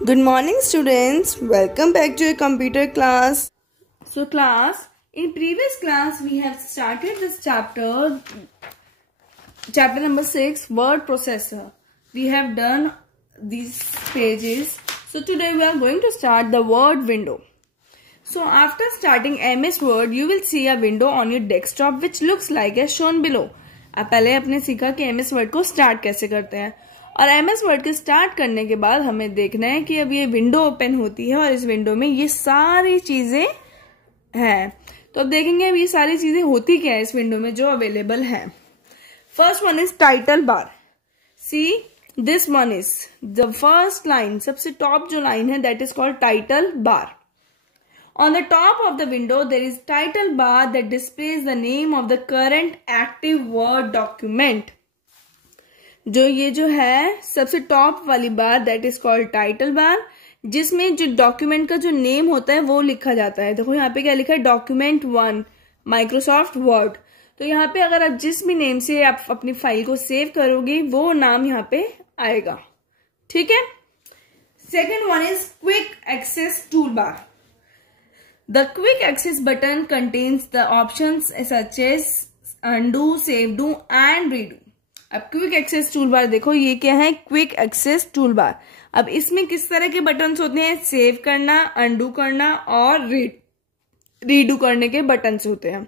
Good morning students, welcome back to your computer class. So class, in previous class we have started this chapter number 6, word processor. We have done these pages. So today we are going to start the word window. So after starting MS Word, you will see a window on your desktop which looks like as shown below. आप पहले आपने सीखा कि MS Word को start कैसे करते हैं और MS Word के स्टार्ट करने के बाद हमें देखना है कि अब ये विंडो ओपन होती है और इस विंडो में ये सारी चीजें हैं. तो अब देखेंगे अब ये सारी चीजें होती क्या है इस विंडो में जो अवेलेबल है. First one is title bar. See this one is the first line, सबसे टॉप जो लाइन है that is called title bar. On the top of the window, there is title bar that displays the name of the current active Word document. जो है सबसे top वाली बार that is called title bar, जिसमें जो document का जो name होता है वो लिखा जाता है. देखो यहाँ पे क्या लिखा है, डॉक्यूमेंट 1 माइक्रोसॉफ्ट वर्ड. तो यहाँ पे अगर आप जिस भी नेम से आप अपनी फाइल को सेव करोगे वो नाम यहाँ पे आएगा. ठीक है. Second one is quick access tool bar. The quick access button contains the options such as undo, save, do and redo. अब क्विक एक्सेस टूल बार देखो ये क्या है, क्विक एक्सेस टूल बार. अब इसमें किस तरह के बटन्स होते हैं, सेव करना, अंडू करना और रीडू करने के बटन्स होते हैं.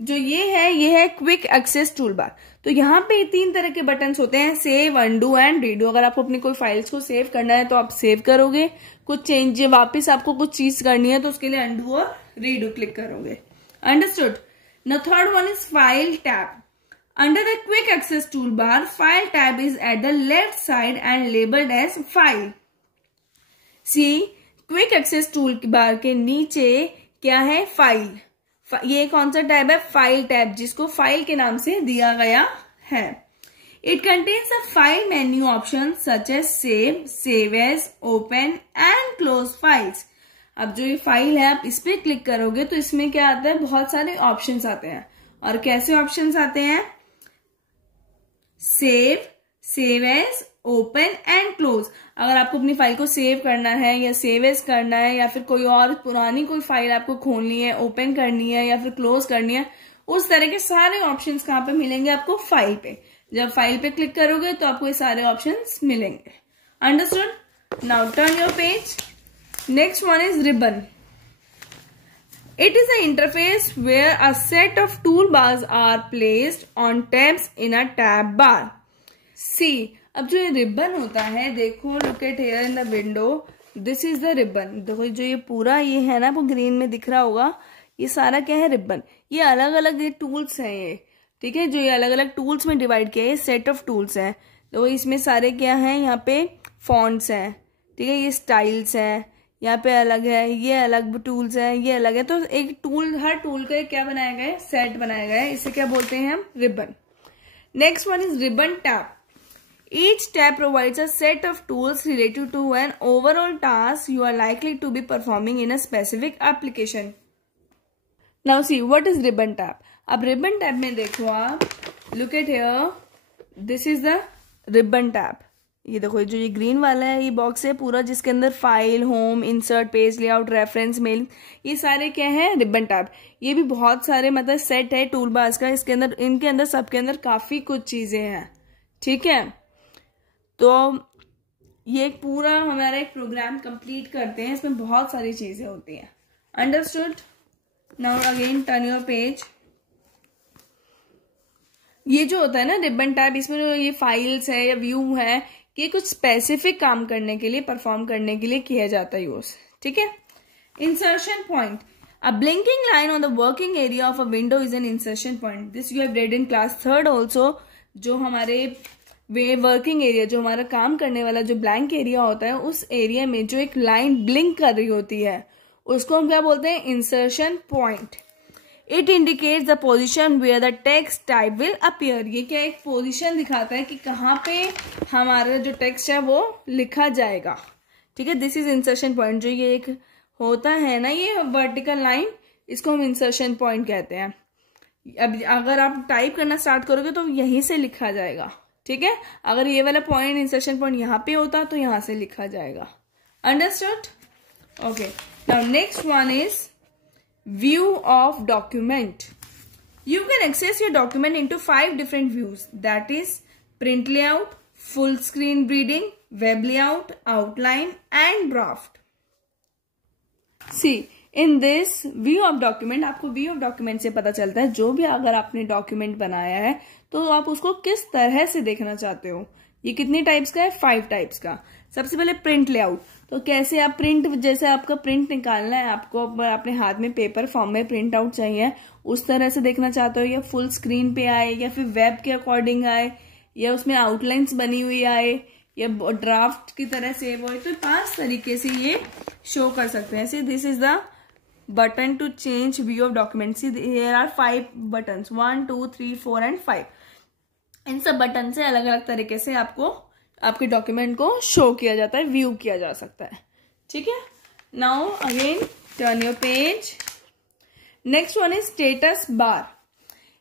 जो ये है क्विक एक्सेस टूल बार. तो यहाँ पे 3 तरह के बटन्स होते हैं, सेव, अंडू एंड रीडू. अगर आपको अपनी कोई फाइल्स को सेव करना है तो आप सेव करोगे, कुछ चेंज वापस आपको कुछ चीज करनी है तो उसके लिए अंडू और रीडू क्लिक करोगे. Understood. Now third one is file tab. Under the quick access tool bar, file tab is at the left side and labelled as file. See quick access tool bar के नीचे क्या है, file. ये कौन सा tab है, file tab, जिसको file के नाम से दिया गया है. It contains a file menu options such as save, save as, open and close files. अब जो ये फाइल है आप इस पे क्लिक करोगे तो इसमें क्या आता है, बहुत सारे ऑप्शंस आते हैं. और कैसे ऑप्शंस आते हैं, save, save as, open and close. अगर आपको अपनी फाइल को सेव करना है या सेव एज करना है या फिर कोई और पुरानी कोई फाइल आपको खोलनी है, ओपन करनी है या फिर क्लोज करनी है, उस तरह के सारे ऑप्शंस कहाँ पे मिलेंगे आपको, फाइल पे. जब फाइल पे क्लिक करोगे तो आपको ये सारे ऑप्शंस मिलेंगे. Understood. Now turn your page. Next one is ribbon. It is a interface where a set of tool bars are placed on tabs in a tab bar. See अब जो ये रिबन होता है, देखो look at here in the window, this is the ribbon. देखो जो ये पूरा ये है ना, वो ग्रीन में दिख रहा होगा, ये सारा क्या है, रिबन. ये अलग अलग ये टूल्स हैं ये, ठीक है, जो ये अलग अलग टूल्स में डिवाइड किया है, ये सेट ऑफ टूल्स हैं. तो इसमें सारे क्या हैं, यहाँ पे फॉन्ट्स हैं, ठीक है, ये स्टाइल्स हैं, यहाँ पे अलग है, ये अलग टूल्स हैं, ये अलग है. तो एक टूल, हर टूल का क्या बनाया गया है, सेट बनाया गया है. इसे क्या बोलते हैं हम, ribbon. Next one is ribbon tab. Each tab provides a set of tools related to an overall task you are likely to be performing in a specific application. Now see what is ribbon tab. अब ribbon tab में देखो आप, look at here, this is the ribbon tab. ये देखो जो ये green वाला है, ये बॉक्स है पूरा जिसके अंदर file, home, insert, page layout, reference, mail, ये सारे क्या है, रिबन टैब. ये भी बहुत सारे मतलब सेट है टूल बार्स का. इसके अंदर, इनके अंदर, सबके अंदर काफी कुछ चीजें हैं. ठीक है. तो ये एक पूरा हमारा एक प्रोग्राम कंप्लीट करते हैं, इसमें बहुत सारी चीजें होती हैं. Understood. Now again turn your page. ये जो होता है ना रिबन टैब, इसमें जो ये फाइल्स है या व्यू है, ये कुछ स्पेसिफिक काम करने के लिए, परफॉर्म करने के लिए किया जाता है यूज. ठीक है. Insertion point. A blinking line on the working area of a window is an insertion point. This you have read in class 3rd also. जो हमारे वर्किंग एरिया, जो हमारा काम करने वाला जो ब्लैंक एरिया होता है, उस एरिया में जो एक लाइन ब्लिंक कर रही होती है उसको हम क्या बोलते हैं, insertion point. It indicates the position where the text type will appear. ये क्या एक पोजीशन दिखाता है कि कहाँ पे हमारा जो टेक्स्ट है वो लिखा जाएगा. ठीक है. This is insertion point. जो ये एक होता है ना, ये वर्टिकल लाइन, इसको हम इंसर्शन पॉइंट कहते हैं. अब अगर आप टाइप करना स्टार्ट करोगे तो यहीं से लिखा जाएगा. ठीक है. अगर ये वाला पॉइंट, इंसर्शन पॉइंट यहाँ पे होता तो यहाँ से लिखा जाएगा. Understood? Okay. Now next one is view of document. You can access your document into 5 different views. That is print layout, full screen reading, web layout, outline and draft. See, in this view of document, आपको view of document से पता चलता है जो भी अगर आपने document बनाया है तो आप उसको किस तरह से देखना चाहते हो. ये कितने टाइप्स का है? 5 टाइप्स का. सबसे पहले प्रिंट लेआउट. तो कैसे आप प्रिंट, जैसे आपका प्रिंट निकालना है, आपको अपने हाथ में पेपर फॉर्म में प्रिंट आउट चाहिए, उस तरह से देखना चाहते हो, या फुल स्क्रीन पे आए, या फिर वेब के अकॉर्डिंग आए, या उसमें आउटलाइंस बनी हुई आए, या ड्राफ्ट की तरह सेव हो. तो 5 तरीके से ये शो कर सकते हैं. This is the button to change view of document. See here are 5 buttons, 1 2 3 4 and 5. इन सब बटन से अलग अलग तरीके से आपको आपके डॉक्यूमेंट को शो किया जाता है, व्यू किया जा सकता है. ठीक है. Now again turn your page. Next one is status bar.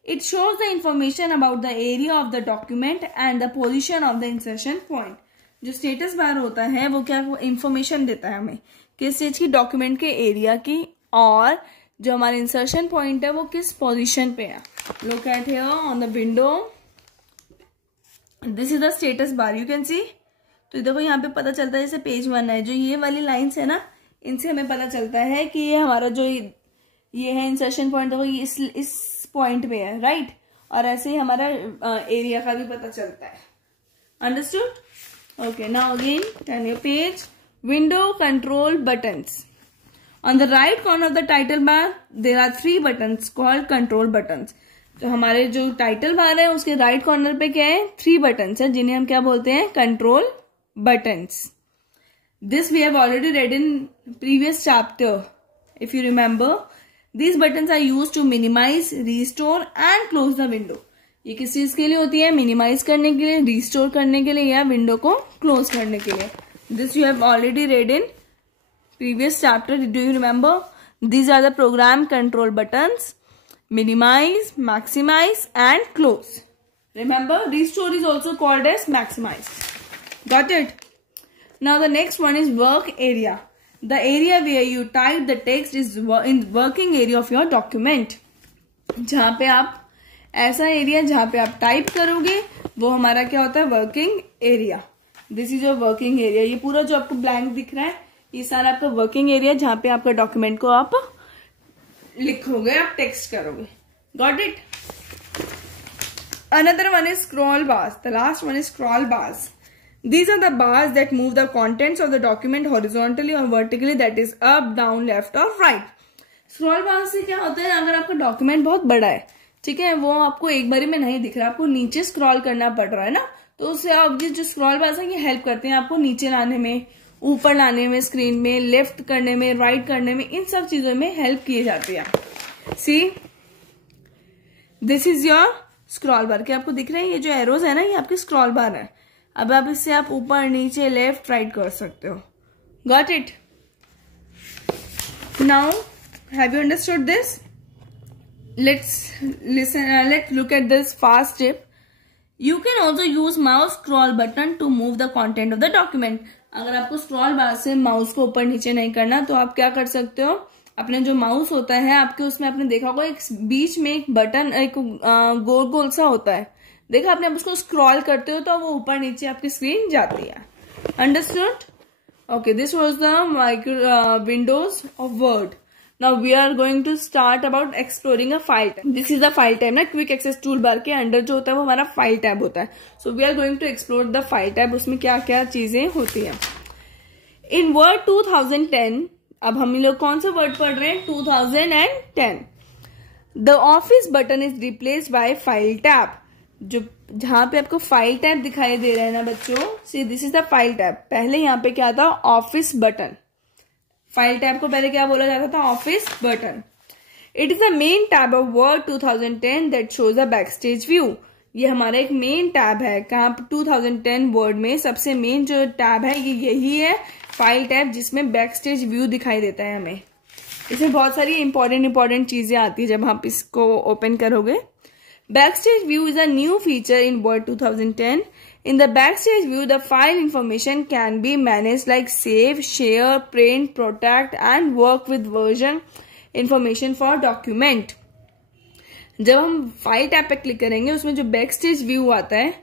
It shows the information about the area of the document and the position of the insertion point. जो स्टेटस बार होता है वो क्या इंफॉर्मेशन देता है हमें किस चीज की, डॉक्यूमेंट के एरिया की, और जो हमारा इंसर्शन पॉइंट है वो किस पोजीशन पे है. Look at here on the window. This is the status bar, you can see. तो देखो यहाँ पे पता चलता है, जैसे पेज 1 है, जो ये वाली लाइंस है ना, इनसे हमें पता चलता है कि ये हमारा जो ये है इंसर्शन पॉइंट, देखो ये इस पॉइंट पे है, राइट. और ऐसे ही हमारा एरिया का भी पता चलता है. Understood? Okay, now again turn your page. Window control buttons. On the right corner of the title bar, there are 3 buttons called control buttons. तो हमारे जो टाइटल बार है उसके राइट कॉर्नर पे क्या है? 3 buttons है, जिन्हें हम क्या बोलते हैं? Control buttons. This we have already read in previous chapter. If you remember, these buttons are used to minimize, restore and close the window. ये किस चीज के लिए होती है? मिनिमाइज करने के लिए, रिस्टोर करने के लिए, या विंडो को क्लोज करने के लिए. This you have already read in previous chapter. Do you remember? These are the program control buttons. Minimise, maximise and close. Remember, restore is also called as maximise. Got it? Now the next one is work area. The area where you type the text is in working area of your document. जहां पे आप, ऐसा area जहां पे आप type करोगे वो हमारा क्या होता है? Working area. This is your working area. ये पूरा जो आपको ब्लैंक दिख रहा है, ये सारा आपका वर्किंग एरिया, जहां पे आपका डॉक्यूमेंट को आप लिखोगे, आप टेक्स्ट करोगे. Got it? Another one is scroll bars. The last one is scroll bars. These are the bars that move the contents of the document horizontally or vertically, that is up, down, left or right. Scroll बार से क्या होता है? अगर आपका document बहुत बड़ा है, ठीक है, वो आपको एक बारी में नहीं दिख रहा, आपको नीचे स्क्रॉल करना पड़ रहा है ना, तो उससे आप जो स्क्रॉल बार है ये हेल्प करते हैं आपको नीचे लाने में, ऊपर लाने में, स्क्रीन में लेफ्ट करने में, राइट करने में, इन सब चीजों में हेल्प किए जाते हैं. See, this is your scroll bar. क्या आपको दिख रहा है? ये जो एरोज है ना, ये आपकी स्क्रॉल बार है. अब आप इससे आप ऊपर, नीचे, लेफ्ट, राइट कर सकते हो. Got it? Now have you understood this? Let's look at this fast tip. You can also use mouse scroll button to move the content of the document. अगर आपको स्क्रॉल बार से माउस को ऊपर नीचे नहीं करना, तो आप क्या कर सकते हो? अपने जो माउस होता है आपके, उसमें आपने देखा होगा एक बीच में एक बटन, एक गोल गोल सा होता है, देखा आपने? आप उसको स्क्रॉल करते हो तो वो ऊपर नीचे आपकी स्क्रीन जाती है. Understood? Okay, this was the Windows of word. Now we are going to start about exploring a file tab. This is the file tab ना, क्विक एक्सेस टूल बार के अंडर जो होता है वो हमारा फाइल टैब होता है. So we are going to explore the file tab. उसमें क्या क्या चीजें होती हैं. In Word 2010, अब हम लोग कौन सा वर्ड पढ़ रहे हैं? 2010. The Office button is replaced by File tab. जो जहां पे आपको फाइल टैब दिखाई दे रहा है ना बच्चों, सी this is the file tab. पहले यहाँ पे क्या था? Office button. फाइल टैब को पहले क्या बोला जाता था? Office button. It is the main tab of word 2010 that shows a backstage view. ये हमारा एक मेन टैब है. कहाँ? 2010 वर्ड में सबसे मेन जो टैब है ये यही है, फाइल टैब, जिसमें बैकस्टेज व्यू दिखाई देता है हमें. इसमें बहुत सारी इंपॉर्टेंट चीजें आती है जब आप इसको ओपन करोगे. Backstage view is a new feature in Word 2010. In the backstage view, the file information can be managed like save, share, print, protect and work with version information for document. जब हम file tab पे click करेंगे उसमें जो back stage view आता है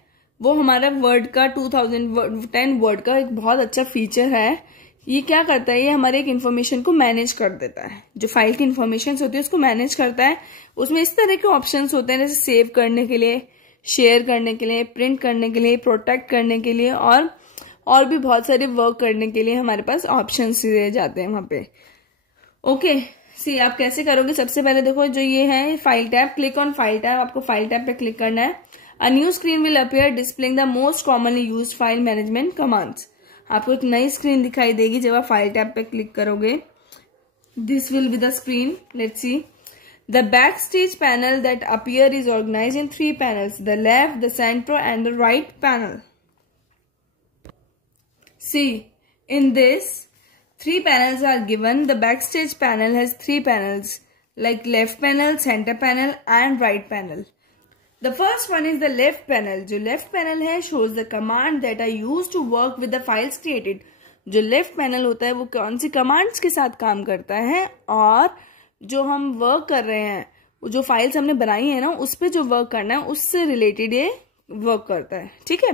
वो हमारा वर्ड का 2010 वर्ड का एक बहुत अच्छा फीचर है. ये क्या करता है, ये हमारे एक इन्फॉर्मेशन को मैनेज कर देता है. जो फाइल की इन्फॉर्मेशन होती है उसको मैनेज करता है. उसमें इस तरह के ऑप्शंस होते हैं जैसे सेव करने के लिए, शेयर करने के लिए, प्रिंट करने के लिए, प्रोटेक्ट करने के लिए और भी बहुत सारे वर्क करने के लिए हमारे पास ऑप्शंस रह जाते हैं वहां पे. ओके सी आप कैसे करोगे. सबसे पहले देखो जो ये है file tab, click on file tab. आपको फाइल टैब पे क्लिक करना है. A new screen will appear displaying the most commonly used file management commands. आपको एक नई स्क्रीन दिखाई देगी जब आप फाइल टैब पे क्लिक करोगे. This will be the screen. Let's see. The backstage panel that appear is organized in 3 panels: the left, the center and the right panel. See, in this 3 panels are given. The backstage panel has 3 panels like left panel, center panel and right panel. The first one is the left panel. जो left panel है shows the command that are used to work with the files created. जो left panel होता है वो कौन सी commands के साथ काम करता है और जो हम वर्क कर रहे हैं जो फाइल्स हमने बनाई है ना उस पे जो वर्क करना है उससे रिलेटेड ये वर्क करता है. ठीक है.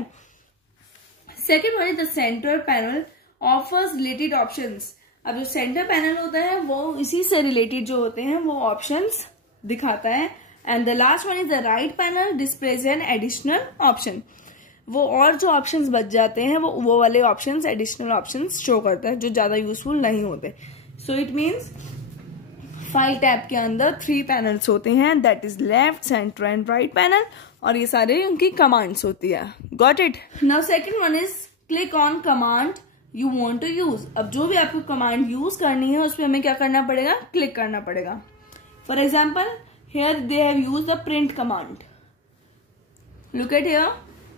Second one is the centre panel offers related options. अब जो सेंटर पैनल होता है वो इसी से रिलेटेड जो होते हैं वो ऑप्शंस दिखाता है. And the last one is the right panel displays an additional option. वो और जो ऑप्शंस बच जाते हैं वो वाले ऑप्शंस एडिशनल ऑप्शंस शो करता है जो ज्यादा यूजफुल नहीं होते. So it means file tab के अंदर 3 पैनल्स होते हैं, that is left, centre and right panel, और ये सारे उनकी कमांड्स होती है. Got it. Now second one is click on command you want to use. अब जो भी आपको कमांड यूज करनी है उस पर हमें क्या करना पड़ेगा, क्लिक करना पड़ेगा. For example here they have use the print command. Look at here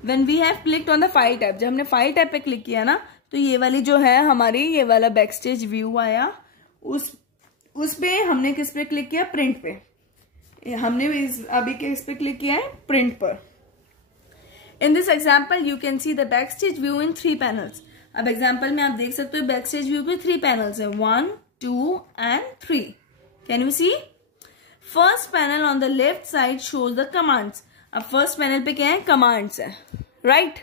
when we have clicked on the file tab. जब हमने फाइल टैब पे क्लिक किया ना तो ये वाली जो है हमारी ये वाला बैकस्टेज व्यू आया. उस पे हमने किस पे क्लिक किया, प्रिंट पे. हमने अभी किस पे क्लिक किया है, प्रिंट पर. In this example you can see the backstage view in 3 panels. अब एग्जाम्पल में आप देख सकते हो बैकस्टेज व्यू के 3 पैनल्स है, 1, 2 and 3. Can you see. First panel on the left side shows the commands. अब फर्स्ट पैनल पे क्या है, कमांड्स है, right.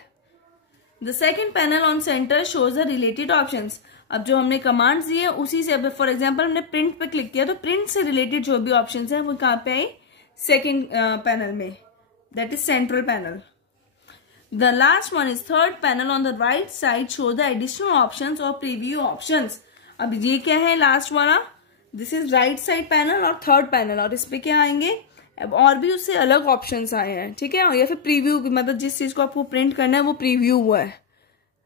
The second panel on centre shows the related options. अब जो हमने कमांड्स दिए उसी से, अब फॉर एग्जांपल हमने प्रिंट पे क्लिक किया तो प्रिंट से रिलेटेड जो भी ऑप्शंस है वो कहाँ पे आई, सेकंड पैनल में, that is central panel. The last one is third panel on the right side show the additional options और प्रीव्यू ऑप्शंस. अब ये क्या है लास्ट वाला, this is right side panel और थर्ड पैनल, और इस पे क्या आएंगे अब और भी उससे अलग ऑप्शंस आए हैं. ठीक है. या फिर प्रीव्यू, मतलब जिस चीज को आपको प्रिंट करना है वो प्रीव्यू हुआ है.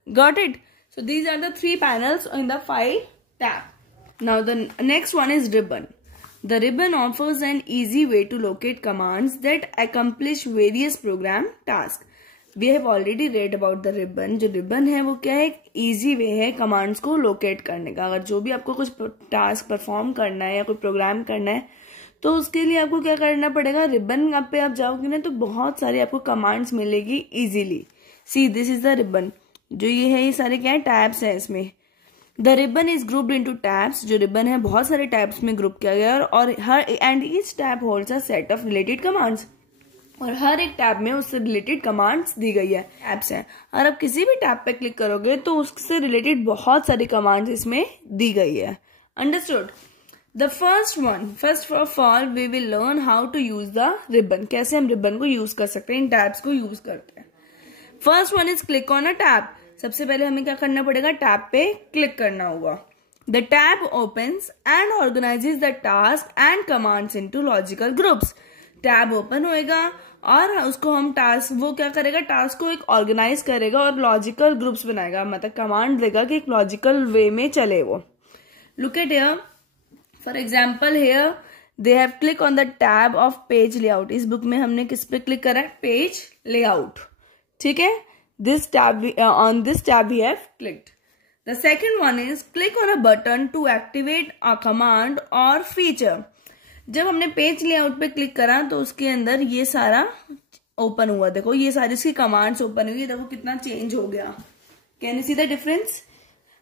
Got it. So these are the 3 panels in the file tab. Now the next one is ribbon. The ribbon offers an easy way to locate commands that accomplish various program tasks. We have already read about the ribbon. जो ribbon है वो क्या है, एक easy way है commands को locate करने का. अगर जो भी आपको कुछ task perform करना है या कोई program करना है तो उसके लिए आपको क्या करना पड़ेगा, ribbon पे आप जाओगे ना तो बहुत सारी आपको commands मिलेगी easily. See, this is the ribbon. जो ये है ये सारे क्या है, टैब्स है इसमें. The ribbon is grouped into tabs. जो रिबन है बहुत सारे टैब्स में ग्रुप किया गया है और her and each tab holds a set of related commands. और हर एक टैब में उससे रिलेटेड कमांड्स दी गई है, टैब्स है. और आप किसी भी टैब पे क्लिक करोगे तो उससे रिलेटेड बहुत सारी कमांड्स इसमें दी गई है. Understood. The first of all we will learn how to use the ribbon. कैसे हम रिबन को यूज कर सकते हैं, इन टैब्स को यूज करते हैं. First one is click on a tab. सबसे पहले हमें क्या करना पड़ेगा, टैब पे क्लिक करना होगा. The tab opens and organises the task and commands into logical groups. Tab open होएगा और उसको हम टास्क, वो क्या करेगा, टास्क को एक ऑर्गेनाइज करेगा और लॉजिकल ग्रुप्स बनाएगा, मतलब कमांड देगा कि एक लॉजिकल वे में चले वो. Look at here. For example here they have click on the tab of page layout. इस बुक में हमने किस पे क्लिक करा है, पेज लेआउट. ठीक है. This tab, on this tab we have clicked. The second one is click on a button to activate a command or feature. जब हमने पेज लेआउट पे क्लिक करा तो उसके अंदर ये सारा ओपन हुआ, देखो ये सारी इसकी कमांड्स ओपन हुई, देखो कितना चेंज हो गया। Can you see the difference?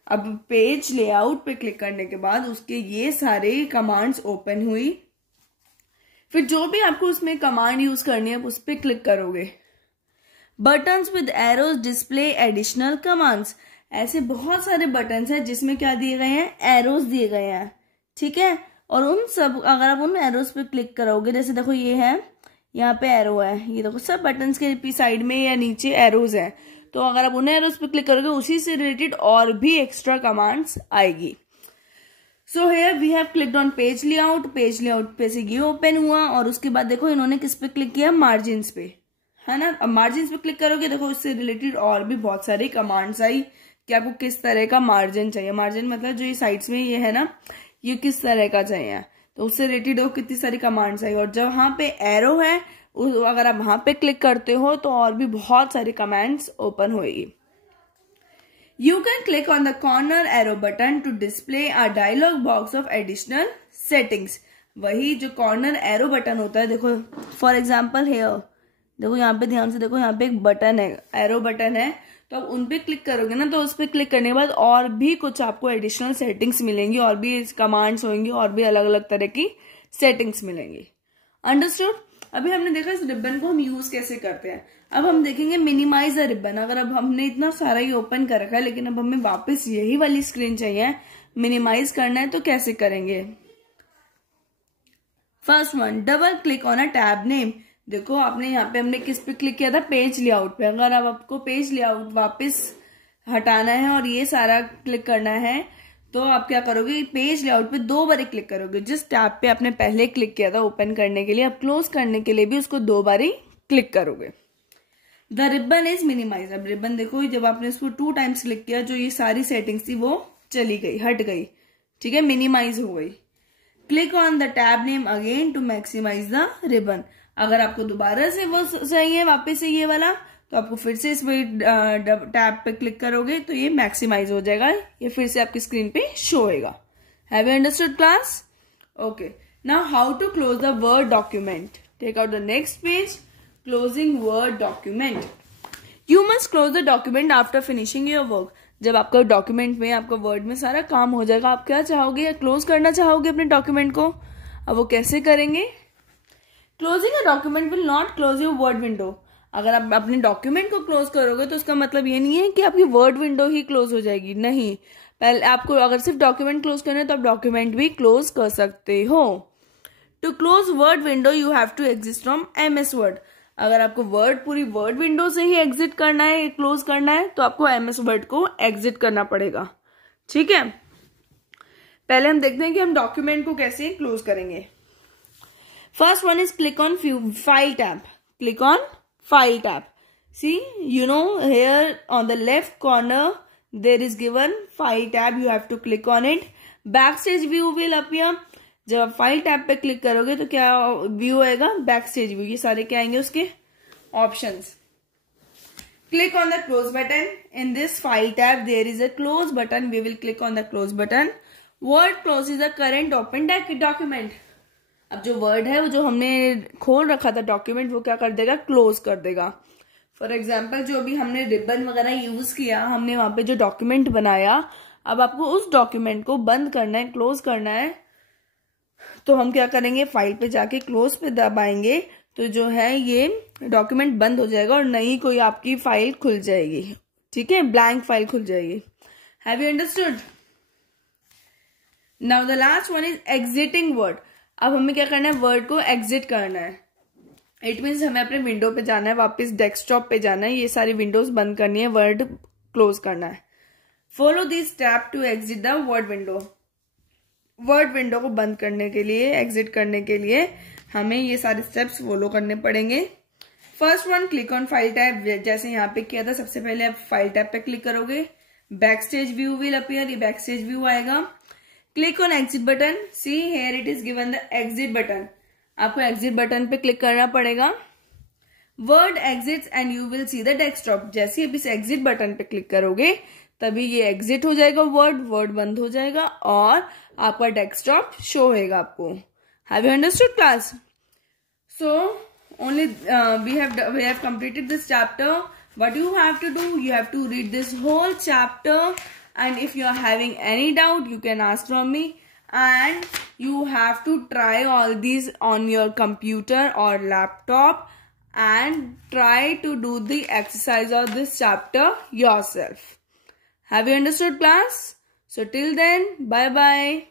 अब पेज लेआउट पे क्लिक करने के बाद उसके ये सारे कमांड्स ओपन हुई। फिर जो भी आपको उसमें कमांड यूज करनी है उस पर क्लिक करोगे। Buttons with arrows display additional commands, ऐसे बहुत सारे बटन्स हैं जिसमें क्या दिए गए हैं, एरोज दिए गए हैं, ठीक है। और उन सब, अगर आप उन एरोज पे क्लिक करोगे, जैसे देखो ये है, यहाँ पे एरो है, ये देखो सब बटन्स के साइड में या नीचे एरोज है, तो अगर आप उन एरोज पे क्लिक करोगे उसी से रिलेटेड और भी एक्स्ट्रा कमांड्स आएगी। So here we have clicked on page layout, page layout पे से ये ओपन हुआ और उसके बाद देखो इन्होंने किस पे क्लिक किया, मार्जिन्स पे, है ना। अब मार्जिन्स पे क्लिक करोगे, देखो इससे रिलेटेड और भी बहुत सारी कमांड्स आई कि आपको किस तरह का मार्जिन चाहिए। मार्जिन मतलब जो ये साइड्स में ये है ना, ये किस तरह का चाहिए, तो उससे रिलेटेड कितनी सारी कमांड्स आई। और जहां पे एरो है अगर आप वहां पे क्लिक करते हो तो और भी बहुत सारी कमांड्स ओपन होगी। You can click on the corner arrow button to display a dialog box of additional settings. वही जो कॉर्नर एरो बटन होता है, देखो फॉर एग्जाम्पल हेयर, देखो यहाँ पे ध्यान से देखो, यहाँ पे एक बटन है, एरो बटन है, तो आप उन पे क्लिक करोगे ना, तो उस पे क्लिक करने के बाद और भी कुछ आपको एडिशनल सेटिंग्स मिलेंगी, और भी कमांड्स होंगी, और भी अलग अलग तरह की सेटिंग्स मिलेंगी। अंडरस्टूड? अभी हमने देखा इस रिबन को हम यूज कैसे करते हैं। अब हम देखेंगे मिनिमाइज द रिबन। अगर अब हमने इतना सारा ही ओपन कर रखा है लेकिन अब हमें वापस यही वाली स्क्रीन चाहिए, मिनिमाइज करना है, तो कैसे करेंगे? First one, double click on a tab name. देखो आपने यहाँ पे, हमने किस पे क्लिक किया था, पेज लेआउट पे। अगर अब आपको पेज लेआउट वापस हटाना है और ये सारा क्लिक करना है, तो आप क्या करोगे, पेज लेआउट पे 2 बार क्लिक करोगे। जिस टैब पे आपने पहले क्लिक किया था ओपन करने के लिए, अब क्लोज करने के लिए भी उसको 2 बार क्लिक करोगे। The ribbon is minimise. अब रिबन देखो, जब आपने उसको 2 टाइम्स क्लिक किया, जो ये सारी सेटिंग्स थी वो चली गई, हट गई, ठीक है, मिनिमाइज हो गई। Click on the tab name again to maximise the ribbon. अगर आपको दोबारा से वो चाहिए वापस से ये वाला, तो आपको फिर से इस टैब पे क्लिक करोगे तो ये मैक्सिमाइज हो जाएगा, ये फिर से आपकी स्क्रीन पे शो होगा। Have you understood class? Okay, now how to close the Word document. Take out the next page, closing Word document. You must close the document after finishing your work. जब आपका document में, आपका word में सारा काम हो जाएगा, आप क्या चाहोगे, या क्लोज करना चाहोगे अपने डॉक्यूमेंट को। अब वो कैसे करेंगे? Closing a document will not close your word window. अगर आप अपने डॉक्यूमेंट को क्लोज करोगे तो उसका मतलब ये नहीं है कि आपकी वर्ड विंडो ही क्लोज हो जाएगी, नहीं। पहले आपको अगर सिर्फ डॉक्यूमेंट क्लोज करना है तो आप डॉक्यूमेंट भी क्लोज कर सकते हो। To close Word window you have to exit from MS Word. अगर आपको पूरी वर्ड विंडो से ही एग्जिट करना है, क्लोज करना है, तो आपको MS वर्ड को एग्जिट करना पड़ेगा, ठीक है। पहले हम देखते हैं कि हम डॉक्यूमेंट को कैसे क्लोज करेंगे। First one is click on file tab. Click on file tab. See, you know, here on the left corner there is given file tab. You have to click on it. Backstage view will appear. जब आप file tab पे click करोगे तो क्या view आएगा, backstage view. ये सारे क्या आएंगे उसके options. Click on the close button. In this file tab there is a close button. We will click on the close button. Word close is the current open document. अब जो word है, वो जो हमने खोल रखा था डॉक्यूमेंट, वो क्या कर देगा, क्लोज कर देगा। फॉर एग्जाम्पल, जो अभी हमने रिबन वगैरह यूज किया, हमने वहां पे जो डॉक्यूमेंट बनाया, अब आपको उस डॉक्यूमेंट को बंद करना है, क्लोज करना है, तो हम क्या करेंगे, फाइल पे जाके क्लोज पे दबाएंगे, तो जो है ये डॉक्यूमेंट बंद हो जाएगा और नई कोई आपकी फाइल खुल जाएगी, ठीक है, ब्लैंक फाइल खुल जाएगी। Have you understood? Now the last one is exiting word. अब हमें क्या करना है, वर्ड को एग्जिट करना है। इट मीन्स हमें अपने विंडो पे जाना है, वापस डेस्कटॉप पे जाना है, ये सारी विंडोज बंद करनी है, वर्ड क्लोज करना है। Follow this step to exit the Word window. Word window को बंद करने के लिए, एग्जिट करने के लिए हमें ये सारे स्टेप्स फॉलो करने पड़ेंगे। First one, click on file tab. जैसे यहाँ पे किया था, सबसे पहले आप फाइल टैब पे क्लिक करोगे, बैकस्टेज व्यू विल अपीयर, ये बैकस्टेज व्यू आएगा। Click on exit button. See here it is given the exit button. आपको एग्जिट बटन पे क्लिक करना पड़ेगा। Word exits and you will see the desktop. जैसे आप इस एग्जिट बटन पे क्लिक करोगे तभी ये एग्जिट हो जाएगा, वर्ड बंद हो जाएगा और आपका डेस्कटॉप शो होगा आपको। Have you understood class? So only we have completed this chapter. What you have to do, you have to read this whole chapter, and if you are having any doubt, you can ask from me. And you have to try all these on your computer or laptop and try to do the exercise of this chapter yourself. Have you understood, class? So till then, bye bye.